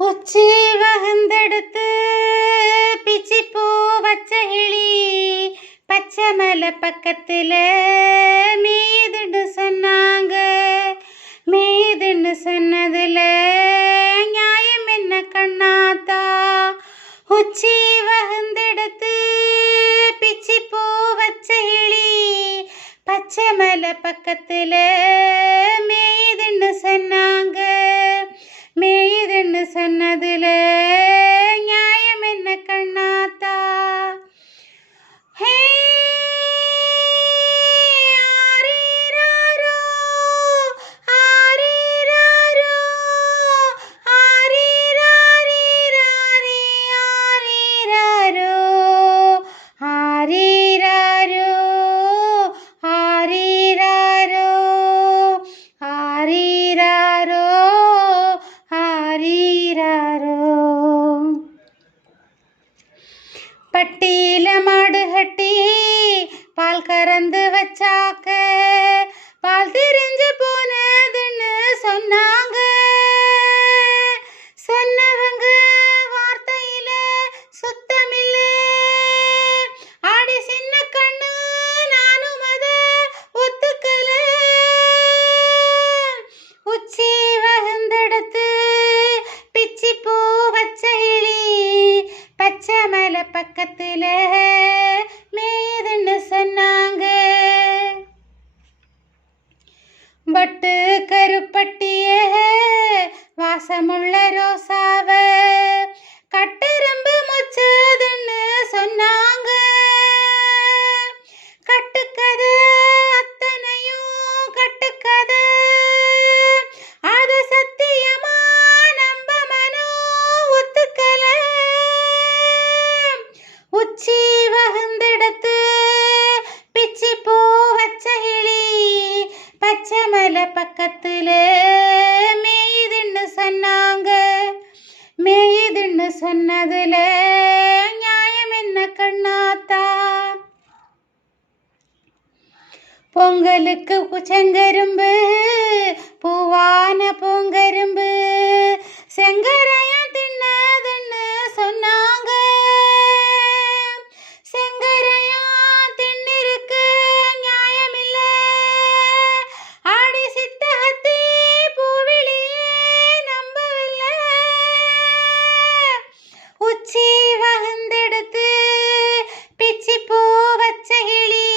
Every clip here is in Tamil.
உச்சி வகுந்தெடுத்து பிச்சி பூ வச்ச கிளி பச்சை மலை பக்கத்துல மீதுன்னு சொன்னாங்க. மீதுன்னு சொன்னதுல நியாயம் என்ன கண்ணாத்தா? உச்சி வகுந்தெடுத்து பிச்சி பூ வச்ச கிளி பச்சை மலை பக்கத்துல மீதுன்னு சொன்னாங்க. மேயுதுன்னு சொன்னதுல நியாயம் என்ன கண்ணாத்தா? ஆரீராரோ ஆரீராரோ ஆரீராரீராரீ ஆரீராரோ ஆரீராரோ ஆரீராரோ ஆரீராரோ ஆரீராரோ. பட்டியில மாடு கட்டி பால் கறந்து வச்சாக்க பால் திரிஞ்சு போனதுன்னு சொன்னாங்க. சொன்னவங்க வார்த்தையில சுத்தமில்ல. ஆடி சின்ன கண்ணு நானும் அத ஒத்துக்கல. உச்சி வகுந்தெடுத்து பிச்சி பூ வச்ச கிளி பச்சை மலை பக்கத்துல மேதுன்னு சொன்னாங்க. பட்டு கருப்பட்டிய வாசமுள்ள ரோசாவ கட்டெரும்பு மொச்சதுன்னு சொன்னாங்க. கட்டுக்கதை அத்தனையும் கட்டுக்கதை, அது சத்தியமா நம்ப மனோ ஒத்துக்கல. உச்சி வகுந்தெடுத்து பிச்சி பூ வச்ச கிளி பச்சை மலை பக்கத்துல மேயுதுன்னு சொன்னாங்க. மேயுதுன்னு சொன்னதுல நியாயம் என்ன கண்ணாத்தா? பொங்கலுக்கு செங்கரும்பு பூவான பூங்கரும்பு செங்கரையம் தின்னதுன்னு சொன்னாங்க. செங்கரையம் தின்னிருக்கு நியாயமில்ல. ஆடி சித்தகத்தி பூவிலியே நம்பவில்லை. உச்சி வகுந்தெடுத்து பிச்சி பூ வச்ச கிளி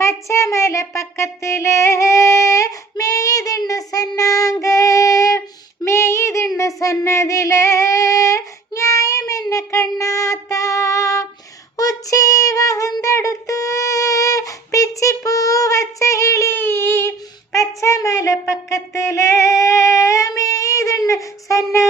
பச்சை மலை பக்கத்துல மேயுதுன்னு சொன்னாங்க. மேயுதுன்னு சொன்னதுல நியாயம் என்ன கண்ணாத்தா? உச்சி வகுந்தெடுத்து பிச்சி பூ வச்ச கிளி பச்சை மலை பக்கத்துல மேயுதுன்னு சொன்னாங்க.